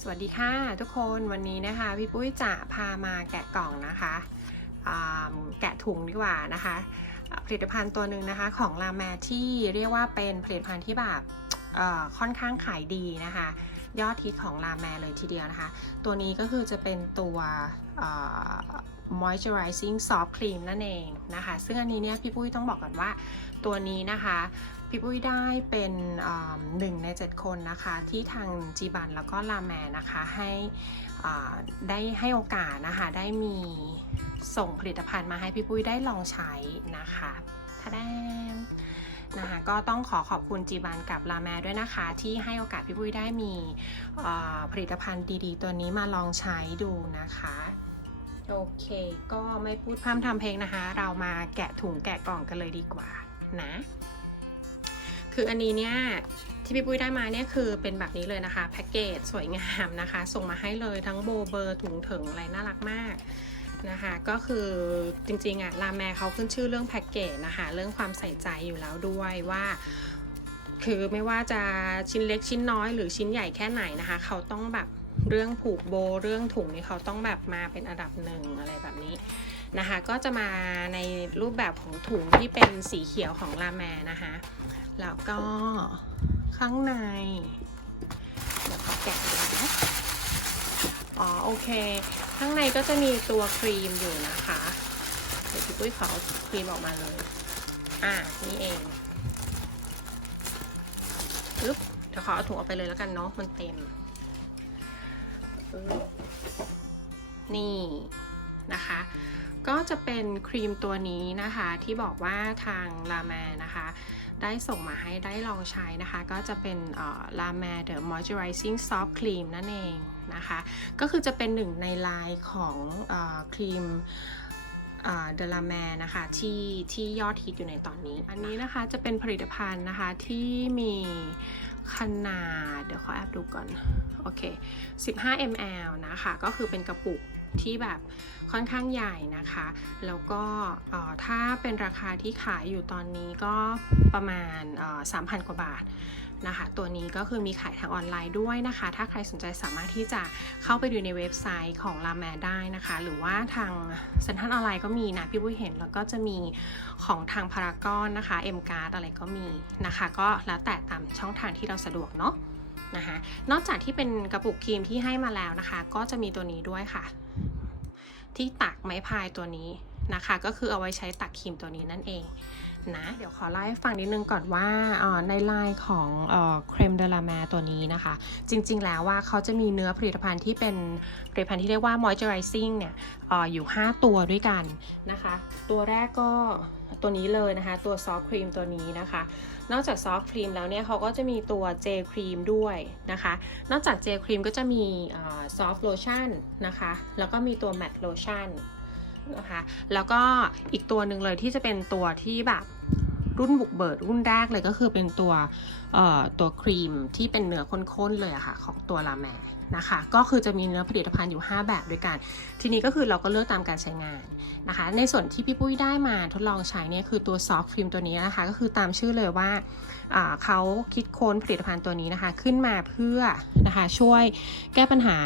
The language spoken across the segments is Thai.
สวัสดีค่ะทุกคนวันนี้นะคะพี่ปุ้ยจะพามาแกะกล่องนะคะแกะถุงดีกว่านะคะผลิตภัณฑ์ตัวหนึ่งนะคะของลาแมที่เรียกว่าเป็นผลิตภัณฑ์ที่แบบค่อนข้างขายดีนะคะ ยอดฮิตของลาแมเลยทีเดียวนะคะ ตัวนี้ก็คือจะเป็นตัว moisturizing soft cream นั่นเองนะคะ ซึ่งอันนี้เนี่ยพี่ปุ้ยต้องบอกก่อนว่าตัวนี้นะคะ พี่ปุ้ยได้เป็นหนึ่งใน 7 คนนะคะ ที่ทางจีบันแล้วก็ลาแมนะคะให้ได้ให้โอกาสนะคะ ได้มีส่งผลิตภัณฑ์มาให้พี่ปุ้ยได้ลองใช้นะคะทะแดมนะคะก็ต้องขอขอบคุณจีบันกับลาแมด้วยนะคะ ที่ให้โอกาสพี่ปุ้ยได้มีผลิตภัณฑ์ดีๆ ตัวนี้มาลองใช้ดูนะคะ โอเค ก็ไม่พูดพร่ำทำเพลงนะคะ เรามาแกะถุงแกะกล่องกันเลยดีกว่านะ คืออันนี้เนี่ยที่พี่ปุ้ยได้มาเนี่ยคือเป็นแบบนี้เลยนะคะ แพ็กเกจสวยงามนะคะ ส่งมาให้เลยทั้งโบเบอร์ถุงถึงอะไรน่ารักมากนะคะ ก็คือจริงๆอะลาแมเขาขึ้นชื่อเรื่องแพ็กเกจนะคะ เรื่องความใส่ใจอยู่แล้วด้วยว่า คือไม่ว่าจะชิ้นเล็กชิ้นน้อยหรือชิ้นใหญ่แค่ไหนนะคะ เขาต้องแบบเรื่องผูกโบเรื่องถุงนี่เขาต้องแบบมาเป็นอันดับหนึ่งอะไรแบบนี้นะคะ ก็จะมาในรูปแบบของถุงที่เป็นสีเขียวของลาแมนะคะ แล้วก็ข้างใน เดี๋ยวขอแกะดูนะอ๋อโอเค ข้างในก็จะมีตัวครีมอยู่นะคะ เดี๋ยวพี่ปุ้ยขอเอาครีมออกมาเลย อ่านี่เอง ปึ๊บเดี๋ยวขอเอาถุงออกไปเลยแล้วกันเนาะมันเต็มนี่นะคะ ก็จะเป็นครีมตัวนี้นะคะที่บอกว่าทางลาแมนะคะ ได้ส่งมาให้ได้ลองใช้นะคะ ก็จะเป็นลาแมเดอะมอยเจอไรซิ่งซอฟต์ครีมนั่นเองนะคะ ก็คือจะเป็นหนึ่งในลายของอครีม เดลาแมนะคะที่ที่ยอดฮิตอยู่ในตอนนี้ อันนี้นะคะจะเป็นผลิตภัณฑ์นะคะที่มีขนาด เดี๋ยวขอแอบดูก่อน โอเค 15 ml นะคะ ก็คือเป็นกระปุกที่แบบค่อนข้างใหญ่นะคะ แล้วก็ถ้าเป็นราคาที่ขายอยู่ตอนนี้ก็ประมาณสามพันกว่าบาท นะคะ ตัวนี้ก็คือมีขายทางออนไลน์ด้วยนะคะ ถ้าใครสนใจสามารถที่จะเข้าไปดูในเว็บไซต์ของ l a m a ได้นะคะ หรือว่าทางเซ็นทรัลออนไลน์ก็มีนะ พี่ปุ้ยเห็นแล้วก็จะมีของทางพารากอนนะคะ M Card อะไรก็มีนะคะ ก็แล้วแต่ตามช่องทางที่เราสะดวกเนาะนะคะนอกจากที่เป็นกระปุกครีมที่ให้มาแล้วนะคะ ก็จะมีตัวนี้ด้วยค่ะ ที่ตักไม้พายตัวนี้นะคะ ก็คือเอาไว้ใช้ตักครีมตัวนี้นั่นเอง นะ เดี๋ยวขอเล่าให้ฟังนิดนึงก่อนว่าในลายของเครมเดลาแมตัวนี้นะคะ จริง ๆ แล้วว่าเขาจะมีเนื้อผลิตภัณฑ์ที่เป็นผลิตภัณฑ์ที่เรียกว่า moisturizing เนี่ยออยู่ 5 ตัวด้วยกันนะคะ ตัวแรกก็ตัวนี้เลยนะคะ ตัวซอฟต์ครีมตัวนี้นะคะ นอกจากซอฟต์ครีมแล้วเนี่ยเขาก็จะมีตัวเจลครีมด้วยนะคะ นอกจากเจลครีมก็จะมีซอฟต์โลชั่นนะคะ แล้วก็มีตัวแมตต์โลชั่น นะคะ แล้วก็อีกตัวหนึ่งเลยที่จะเป็นตัวที่แบบรุ่นบุกเบิดรุ่นแรกเลยก็คือเป็นตัวตัวครีมที่เป็นเนื้อข้นๆเลยอะค่ะของตัวลาแมนะคะ ก็คือจะมีเนื้อผลิตภัณฑ์อยู่ 5 แบบด้วยกัน ทีนี้ก็คือเราก็เลือกตามการใช้งานนะคะ ในส่วนที่พี่ปุ้ยได้มาทดลองใช้เนี่ยคือตัวซอฟต์ครีมตัวนี้นะคะ ก็คือตามชื่อเลยว่าเขาคิดค้นผลิตภัณฑ์ตัวนี้นะคะ ขึ้นมาเพื่อนะคะช่วยแก้ปัญหา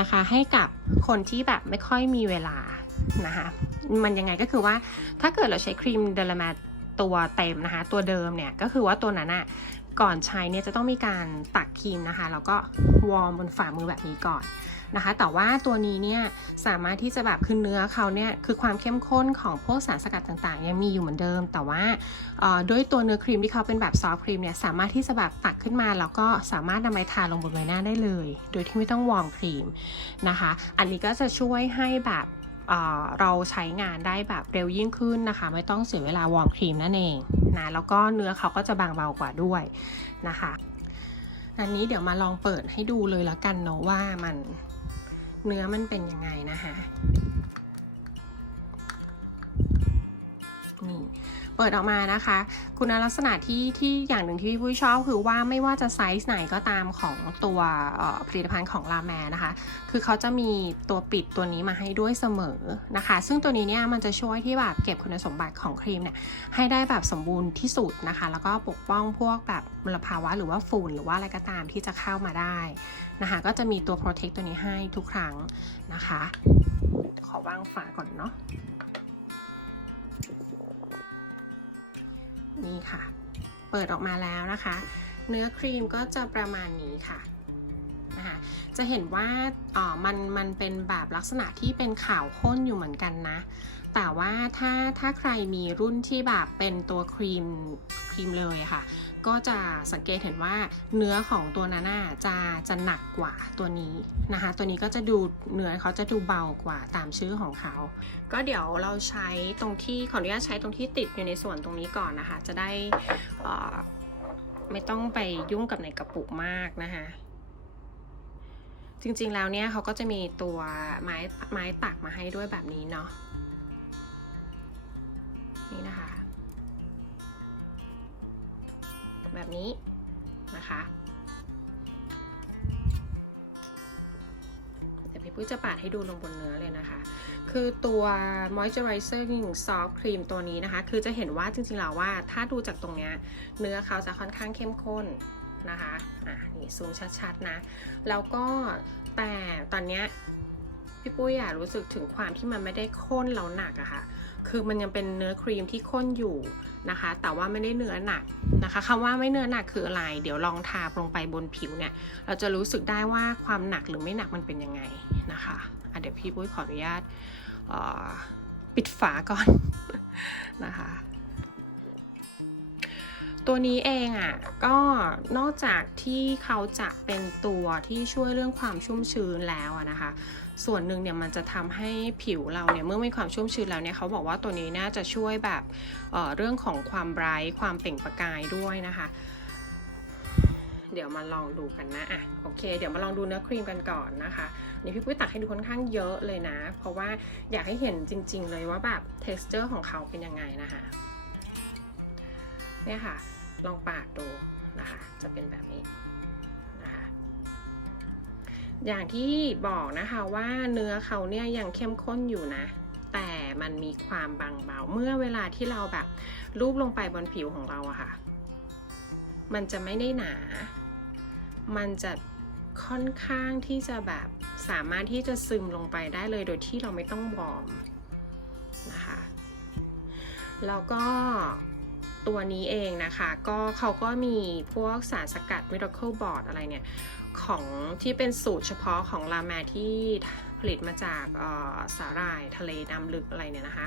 นะคะให้กับคนที่แบบไม่ค่อยมีเวลา นะคะ มันยังไงก็คือว่าถ้าเกิดเราใช้ครีมเดลมาตัวเต็มนะคะ ตัวเดิมเนี่ยก็คือว่าตัวนั้นอะก่อนใช้เนี่ยจะต้องมีการตักครีมนะคะแล้วก็วอร์มบนฝ่ามือแบบนี้ก่อนนะคะ แต่ว่าตัวนี้เนี่ยสามารถที่จะแบบคือเนื้อเขาเนี่ยคือความเข้มข้นของพวกสารสกัดต่างๆ ยังมีอยู่เหมือนเดิม แต่ว่าด้วยตัวเนื้อครีมที่เขาเป็นแบบซอฟต์ครีมเนี่ยสามารถที่จะแบบตักขึ้นมา แล้วก็สามารถนำไปทาลงบนใบหน้าได้เลย โดยที่ไม่ต้องวอร์มครีมนะคะ อันนี้ก็จะช่วยให้แบบ เราใช้งานได้แบบเร็วยิ่งขึ้นนะคะ ไม่ต้องเสียเวลาวอร์มครีมนั่นเองนะแล้วก็เนื้อเขาก็จะบางเบากว่าด้วยนะคะอันนี้เดี๋ยวมาลองเปิดให้ดูเลยแล้วกันเนาะว่ามันเนื้อมันเป็นยังไงนะคะนี่ เปิดออกมานะคะ คุณลักษณะที่ที่อย่างหนึ่งที่พี่ปุ้ยชอบคือว่าไม่ว่าจะไซส์ไหนก็ตามของตัวผลิตภัณฑ์ของลาแมนะคะ คือเขาจะมีตัวปิดตัวนี้มาให้ด้วยเสมอนะคะ ซึ่งตัวนี้เนี่ยมันจะช่วยที่แบบเก็บคุณสมบัติของครีมเนี่ยให้ได้แบบสมบูรณ์ที่สุดนะคะ แล้วก็ปกป้องพวกแบบมลภาวะหรือว่าฝุ่นหรือว่าอะไรก็ตามที่จะเข้ามาได้นะคะ ก็จะมีตัว protect ตัวนี้ให้ทุกครั้งนะคะ ขอวางฝาก่อนเนาะ นี่ค่ะ เปิดออกมาแล้วนะคะ เนื้อครีมก็จะประมาณนี้ค่ะนะคะจะเห็นว่าอ๋อมันมันเป็นแบบลักษณะที่เป็นขาวข้นอยู่เหมือนกันนะ แต่ว่าถ้าถ้าใครมีรุ่นที่แบบเป็นตัวครีมครีมเลยค่ะ ก็จะสังเกตเห็นว่าเนื้อของตัวนันน่ะจะจะหนักกว่าตัวนี้นะคะ ตัวนี้ก็จะดูเนื้อเขาจะดูเบากว่าตามชื่อของเขา ก็เดี๋ยวเราใช้ตรงที่ขออนุญาตใช้ตรงที่ติดอยู่ในส่วนตรงนี้ก่อนนะคะ จะได้ไม่ต้องไปยุ่งกับในกระปุกมากนะคะจริงๆ แล้วเนี่ยเขาก็จะมีตัวไม้ไม้ตักมาให้ด้วยแบบนี้เนาะ นี่นะคะ แบบนี้นะคะเดี๋ยวพี่ปุ้ยจะปาดให้ดูลงบนเนื้อเลยนะคะ คือตัว moisturizing soft cream ตัวนี้นะคะ คือจะเห็นว่าจริงๆแล้วว่าถ้าดูจากตรงเนี้ยเนื้อเขาจะค่อนข้างเข้มข้นนะคะ อะ นี่ซูมชัดๆ นะ แล้วก็แต่ตอนเนี้ยพี่ปุ้ยอะรู้สึกถึงความที่มันไม่ได้ข้นแล้วหนักอะค่ะ คือมันยังเป็นเนื้อครีมที่ข้นอยู่นะคะ แต่ว่าไม่ได้เนื้อหนักนะคะคำว่าไม่เนื้อหนักคืออะไร เดี๋ยวลองทาลงไปบนผิวเนี่ย เราจะรู้สึกได้ว่าความหนักหรือไม่หนักมันเป็นยังไงนะคะะเดี๋ยวพี่ปุ้ยขออนุญาตปิดฝาก่อนนะคะ ตัวนี้เองอะก็นอกจากที่เขาจะเป็นตัวที่ช่วยเรื่องความชุ่มชื้นแล้วนะคะ ส่วนหนึ่งเนี่ยมันจะทำให้ผิวเราเนี่ยเมื่อมีความชุ่มชื้นแล้วเนี่ยเขาบอกว่าตัวนี้น่าจะช่วยแบบเอ่อเรื่องของความไบรท์ความเปล่งประกายด้วยนะคะ เดี๋ยวมาลองดูกันนะอะโอเค เดี๋ยวมาลองดูเนื้อครีมกันก่อนนะคะนี่พี่ปุ้ยตักให้ดูค่อนข้างเยอะเลยนะ เพราะว่าอยากให้เห็นจริง ๆ เลยว่าแบบ texture ของเขาเป็นยังไงนะคะเนี่ยค่ะ ลองปาดดูนะคะ จะเป็นแบบนี้นะคะ อย่างที่บอกนะคะว่าเนื้อเขาเนี่ยยังเข้มข้นอยู่นะ แต่มันมีความบางเบา เมื่อเวลาที่เราแบบรูปลงไปบนผิวของเราอะค่ะ มันจะไม่ได้หนา มันจะค่อนข้างที่จะแบบสามารถที่จะซึมลงไปได้เลยโดยที่เราไม่ต้องวอร์มนะคะ แล้วก็ ตัวนี้เองนะคะ ก็เขาก็มีพวกสารสกัด Miracle Board อะไรเนี่ย ของที่เป็นสูตรเฉพาะของลาแมที่ผลิตมาจากสาหร่ายทะเลน้ำลึกอะไรเนี่ยนะคะ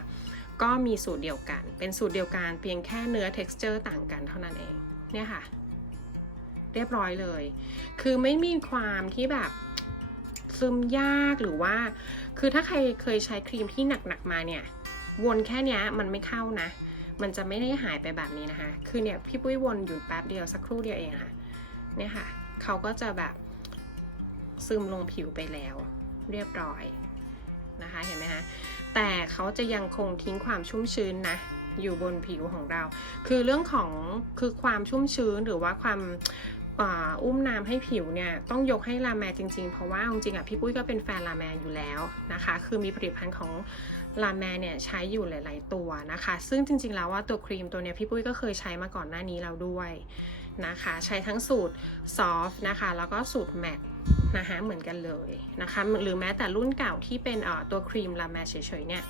ก็มีสูตรเดียวกัน เป็นสูตรเดียวกันเพียงแค่เนื้อ texture ต่างกันเท่านั้นเองเนี่ยค่ะ เรียบร้อยเลย คือไม่มีความที่แบบซึมยากหรือว่า คือถ้าใครเคยใช้ครีมที่หนักๆมาเนี่ย วนแค่นี้มันไม่เข้านะ มันจะไม่ได้หายไปแบบนี้นะคะ คือเนี่ยพี่ปุ้ยวนอยู่แป๊บเดียวสักครู่เดียวเองค่ะ เนี่ยค่ะ เขาก็จะแบบซึมลงผิวไปแล้ว เรียบร้อยนะคะเห็นไหมคะ แต่เขาจะยังคงทิ้งความชุ่มชื้นนะอยู่บนผิวของเรา คือเรื่องของคือความชุ่มชื้นหรือว่าความอุ้มน้ำให้ผิวเนี่ยต้องยกให้ลาแมจริงๆ เพราะว่าจริงๆอะพี่ปุ้ยก็เป็นแฟนลาแมอยู่แล้วนะคะ คือมีผลิตภัณฑ์ของ ลาแมเนี่ยใช้อยู่หลาย ๆ ตัวนะคะ ซึ่งจริง ๆ แล้วว่าตัวครีมตัวเนี้ยพี่ปุ้ยก็เคยใช้มาก่อนหน้านี้แล้วด้วยนะคะ ใช้ทั้งสูตรซอฟนะคะ แล้วก็สูตรแมตนะคะเหมือนกันเลยนะคะหรือแม้แต่รุ่นเก่าที่เป็นตัวครีมลาแมเฉย ๆ เนี่ย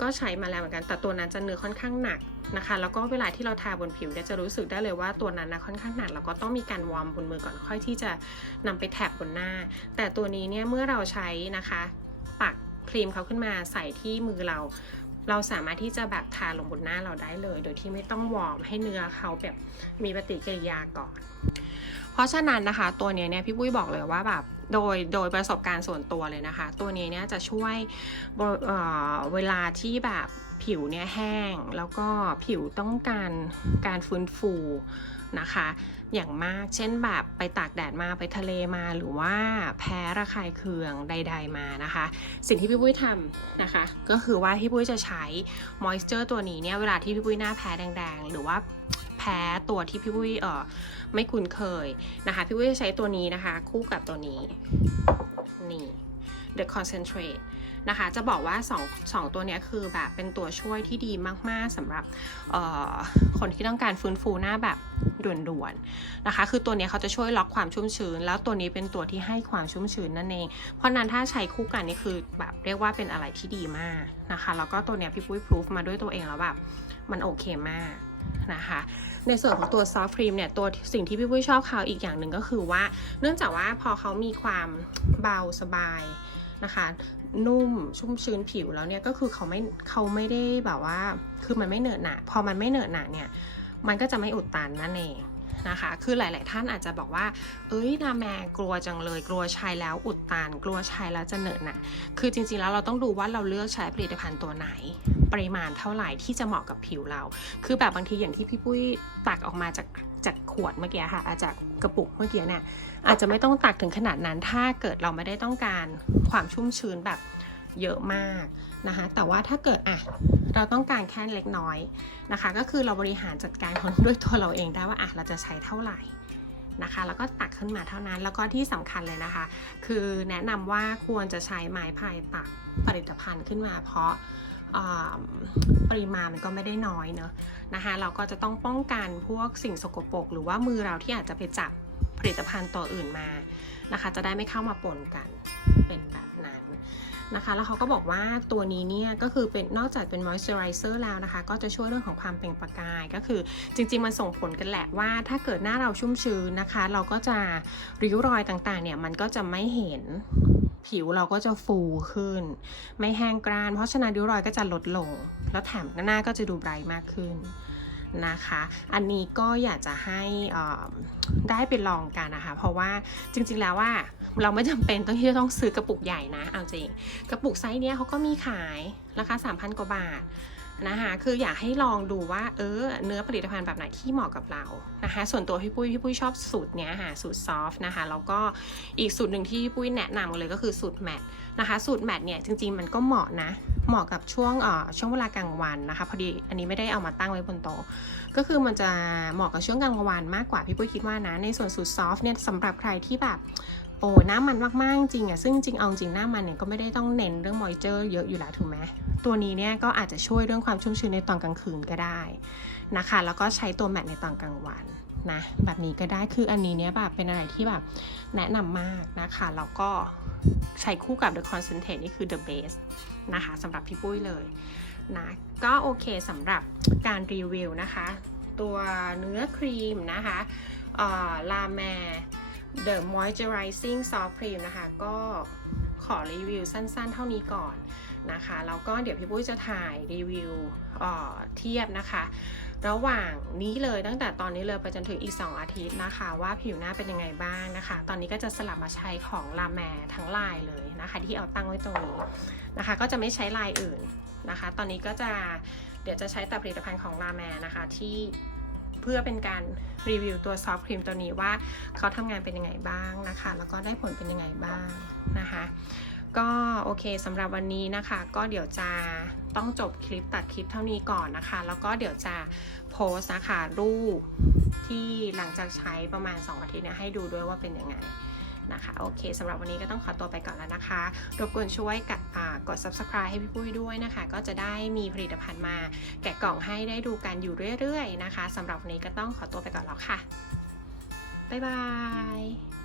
ก็ใช้มาแล้วเหมือนกัน แต่ตัวนั้นจะเนื้อค่อนข้างหนักนะคะ แล้วก็เวลาที่เราทาบนผิวเนี่ยจะรู้สึกได้เลยว่าตัวนั้นนะค่อนข้างหนัก แล้วก็ต้องมีการวอร์มบนมือก่อนค่อยที่จะนำไปแท็บบนหน้า แต่ตัวนี้เนี่ยเมื่อเราใช้นะคะ ครีมเขาขึ้นมาใส่ที่มือเรา เราสามารถที่จะแบบทาลงบนหน้าเราได้เลย โดยที่ไม่ต้องวอร์มให้เนื้อเขาแบบมีปฏิกิริยาก่อน เพราะฉะนั้นนะคะตัวนี้เนี่ยพี่ปุ้ยบอกเลยว่าแบบโดยโดยประสบการณ์ส่วนตัวเลยนะคะ ตัวนี้เนี่ยจะช่วยเเวลาที่แบบผิวเนี่ยแห้ง แล้วก็ผิวต้องการการฟื้นฟูนะคะ อย่างมาก เช่นแบบไปตากแดดมาไปทะเลมาหรือว่าแพ้ระคายเคืองใด ๆมานะคะ สิ่งที่พี่ปุ้ยทำนะคะ ก็คือว่าพี่ปุ้ยจะใช้มอยส์เจอร์ตัวนี้เนี่ยเวลาที่พี่ปุ้ยหน้าแพ้แดง ๆ หรือว่าแพ้ตัวที่พี่ปุ้ยเออไม่คุ้นเคยนะคะ พี่ปุ้ยจะใช้ตัวนี้นะคะ คู่กับตัวนี้นี่ The Concentrate นะคะ จะบอกว่า2 2ตัวนี้คือแบบเป็นตัวช่วยที่ดีมากๆสำหรับคนที่ต้องการฟื้นฟูหน้าแบบด่วนๆนะคะ คือตัวนี้เขาจะช่วยล็อกความชุ่มชื้น แล้วตัวนี้เป็นตัวที่ให้ความชุ่มชื้นนั่นเอง เพราะนั้นถ้าใช้คู่กันนี่คือแบบเรียกว่าเป็นอะไรที่ดีมากนะคะ แล้วก็ตัวนี้พี่ปุ้ยพิสูจมาด้วยตัวเองแล้วแบบมันโอเคมากนะคะ ในส่วนของตัวซอฟต์ครีมเนี่ยตัวสิ่งที่พี่ปุ้ยชอบเขาอีกอย่างหนึ่งก็คือว่า เนื่องจากว่าพอเขามีความเบาสบาย นะคะ นุ่มชุ่มชื้นผิวแล้วเนี่ยก็คือเขาไม่เขาไม่ได้แบบว่า คือมันไม่เหนอะหนะพอมันไม่เหนอะหนะเนี่ยมันก็จะไม่อุดตันนั่นเองนะคะ คือหลาย ๆ ท่านอาจจะบอกว่า เอ้ยนาแมกลัวจังเลย กลัวใช้แล้วอุดตัน กลัวใช้แล้วจะเหนอะหนะคือจริง ๆ แล้วเราต้องดูว่าเราเลือกใช้ผลิตภัณฑ์ตัวไหน ปริมาณเท่าไหร่ที่จะเหมาะกับผิวเรา คือแบบบางทีอย่างที่พี่ปุ้ยตักออกมาจาก จากขวดเมื่อกี้ค่ะอาจากกระปุกเมื่อกี้เนี่ยอาจจะไม่ต้องตักถึงขนาดนั้นถ้าเกิดเราไม่ได้ต้องการความชุ่มชื้นแบบเยอะมากนะคะ แต่ว่าถ้าเกิดอะเราต้องการแค่เล็กน้อยนะคะ ก็คือเราบริหารจัดการของด้วยตัวเราเองได้ว่าอะเราจะใช้เท่าไหร่นะคะ แล้วก็ตักขึ้นมาเท่านั้น แล้วก็ที่สำคัญเลยนะคะ คือแนะนำว่าควรจะใช้ไม้พายตักผลิตภัณฑ์ขึ้นมาเพราะ ปริมาณมันก็ไม่ได้น้อยเนอะนะคะ เราก็จะต้องป้องกันพวกสิ่งสกปรกหรือว่ามือเราที่อาจจะไปจับผลิตภัณฑ์ตัวอื่นมานะคะ จะได้ไม่เข้ามาปนกันเป็นแบบนั้นนะคะ แล้วเขาก็บอกว่าตัวนี้เนี่ยก็คือเป็นนอกจากเป็นมอยส์เจอไรเซอร์แล้วนะคะ ก็จะช่วยเรื่องของความเปล่งประกายก็คือจริง ๆ มันส่งผลกันแหละว่า ถ้าเกิดหน้าเราชุ่มชื้นนะคะ เราก็จะริ้วรอยต่างๆเนี่ยมันก็จะไม่เห็น ผิวเราก็จะฟูขึ้น ไม่แห้งกร้าน เพราะฉะนั้นริ้วรอยก็จะลดลง แล้วแถมหน้าก็จะดูไบรท์มากขึ้นนะคะ อันนี้ก็อยากจะให้ได้ไปลองกันนะคะ เพราะว่าจริงๆแล้วว่าเราไม่จำเป็นต้องที่จะต้องซื้อกระปุกใหญ่นะ เอาจริง กระปุกไซส์เนี้ยเขาก็มีขายราคา 3,000 กว่าบาท นะคะคืออยากให้ลองดูว่าเออเนื้อผลิตภัณฑ์แบบไหนที่เหมาะกับเรานะคะส่วนตัวพี่ปุ้ยพี่ปุ้ยชอบสูตรเนี้ยค่ะสูตรซอฟต์นะคะแล้วก็อีกสูตรหนึ่งที่พี่ปุ้ยแนะนำเลยก็คือสูตรแมทนะคะสูตรแมทเนี่ยจริงๆมันก็เหมาะนะเหมาะกับช่วงเอ่อช่วงเวลากลางวันนะคะพอดีอันนี้ไม่ได้เอามาตั้งไว้บนโต๊ะก็คือมันจะเหมาะกับช่วงกลางวันมากกว่าพี่ปุ้ยคิดว่านะในส่วนสูตรซอฟต์เนี่ยสำหรับใครที่แบบ โอ้หน้ามันมากๆจริงอะซึ่งจริงเอาจริงหน้ามันเนี่ยก็ไม่ได้ต้องเน้นเรื่องมอยเจอร์เยอะอยู่แล้วถูกไหมตัวนี้เนี่ยก็อาจจะช่วยเรื่องความชุ่มชื้นในตอนกลางคืนก็ได้นะคะแล้วก็ใช้ตัวแมทในตอนกลางวันนะแบบนี้ก็ได้คืออันนี้เนี่ยแบบเป็นอะไรที่แบบแนะนำมากนะคะแล้วก็ใช้คู่กับ The Concentrate นี่คือ the best นะคะสำหรับพี่ปุ้ยเลยนะก็โอเคสำหรับการรีวิวนะคะ ตัวเนื้อครีมนะคะลาแม The Moisturizing Soft Cream นะคะ ก็ขอรีวิวสั้นๆ เท่านี้ก่อนนะคะ แล้วก็เดี๋ยวพี่ปุ้ยจะถ่ายรีวิวเทียบนะคะ ระหว่างนี้เลยตั้งแต่ตอนนี้เลยไปจนถึงอีก 2 อาทิตย์นะคะ ว่าผิวหน้าเป็นยังไงบ้างนะคะ ตอนนี้ก็จะสลับมาใช้ของลาแมทั้งลายเลยนะคะ ที่เอาตั้งไว้ตรงนี้นะคะ ก็จะไม่ใช้ลายอื่นนะคะ ตอนนี้ก็จะเดี๋ยวจะใช้แต่ผลิตภัณฑ์ของลาแมนะคะที่ เพื่อเป็นการรีวิวตัวซอฟต์ครีมตัวนี้ว่าเขาทำงานเป็นยังไงบ้างนะคะ แล้วก็ได้ผลเป็นยังไงบ้างนะคะก็โอเคสำหรับวันนี้นะคะ ก็เดี๋ยวจะต้องจบคลิปตัดคลิปเท่านี้ก่อนนะคะ แล้วก็เดี๋ยวจะโพสนะคะรูปที่หลังจากใช้ประมาณ 2 อาทิตย์เนี่ยให้ดูด้วยว่าเป็นยังไง นะคะ โอเคสำหรับวันนี้ก็ต้องขอตัวไปก่อนแล้วนะคะ รบกวนช่วยกกด subscribe ให้พี่ปุ้ยด้วยนะคะ ก็จะได้มีผลิตภัณฑ์มา แกะกล่องให้ได้ดูกันอยู่เรื่อยๆนะคะสำหรับวันนี้ก็ต้องขอตัวไปก่อนแล้วค่ะบ๊ายบาย